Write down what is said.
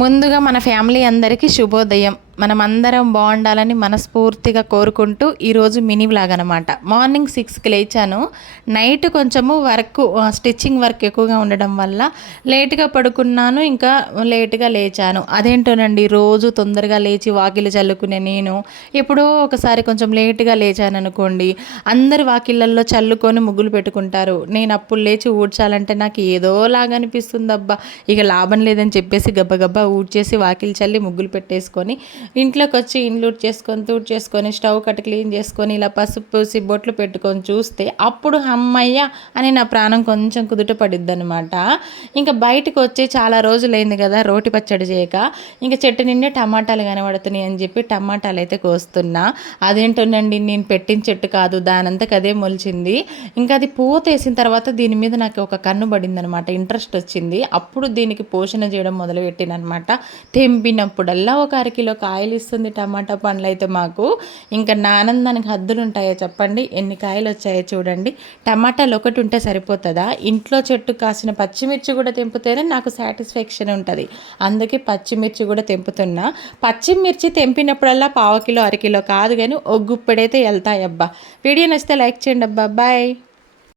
ముందుగా మన ఫ్యామిలీ అందరికీ శుభోదయం. మనమందరం బాగుండాలని మనస్ఫూర్తిగా కోరుకుంటూ ఈరోజు మినీ వ్లాగ్ అనమాట. మార్నింగ్ 6కి లేచాను. నైట్ కొంచెము స్టిచ్చింగ్ వర్క్ ఎక్కువగా ఉండడం వల్ల లేట్గా పడుకున్నాను, ఇంకా లేట్గా లేచాను. అదేంటోనండి, రోజు తొందరగా లేచి వాకిలి చల్లుకునే నేను ఎప్పుడో ఒకసారి కొంచెం లేట్గా లేచాను అనుకోండి, అందరు వాకిళ్ళల్లో చల్లుకొని ముగ్గులు పెట్టుకుంటారు. నేను అప్పుడు లేచి ఊడ్చాలంటే నాకు ఏదోలాగా అనిపిస్తుంది. అబ్బా, ఇక లాభం లేదని చెప్పేసి గబ్బగబ్బా ఊడ్చేసి వాకిలి చల్లి ముగ్గులు పెట్టేసుకొని ఇంట్లోకి వచ్చి ఇండ్లు తూడ్ చేసుకొని స్టవ్ కట్ట క్లీన్ చేసుకొని ఇలా పసుపు పూసి బొట్లు పెట్టుకొని చూస్తే అప్పుడు అమ్మయ్య అని నా ప్రాణం కొంచెం కుదుట పడిద్ది అనమాట. ఇంకా బయటకు వచ్చి చాలా రోజులైంది కదా రోటి పచ్చడి చేయక, ఇంకా చెట్టు నిండే టమాటాలు కనబడుతున్నాయి అని చెప్పి టమాటాలు అయితే కోస్తున్నా. అదేంటోనండి, నేను పెట్టిన చెట్టు కాదు, దానంతకు అదే మొలిచింది. ఇంకా అది పూతేసిన తర్వాత దీని మీద నాకు ఒక కన్ను పడింది అనమాట, ఇంట్రెస్ట్ వచ్చింది. అప్పుడు దీనికి పోషణ చేయడం మొదలుపెట్టినమాట. తెంపినప్పుడల్లా ఒక అరకిలో కాయలు ఇస్తుంది టమాటా పండ్లు అయితే మాకు. ఇంకా నా ఆనందానికి హద్దులు ఉంటాయో చెప్పండి. ఎన్ని కాయలు వచ్చాయో చూడండి. టమాటాలు ఒకటి ఉంటే సరిపోతుందా? ఇంట్లో చెట్టు కాసిన పచ్చిమిర్చి కూడా తెంపితేనే నాకు సాటిస్ఫాక్షన్ ఉంటుంది. అందుకే పచ్చిమిర్చి కూడా తెంపుతున్నా. పచ్చిమిర్చి తెంపినప్పుడల్లా పావు కిలో అరకిలో కాదు, కానీ ఒక గుప్పెడైతే వెళ్తాయి అబ్బా. వీడియో నచ్చితే లైక్ చేయండి అబ్బా. బాయ్.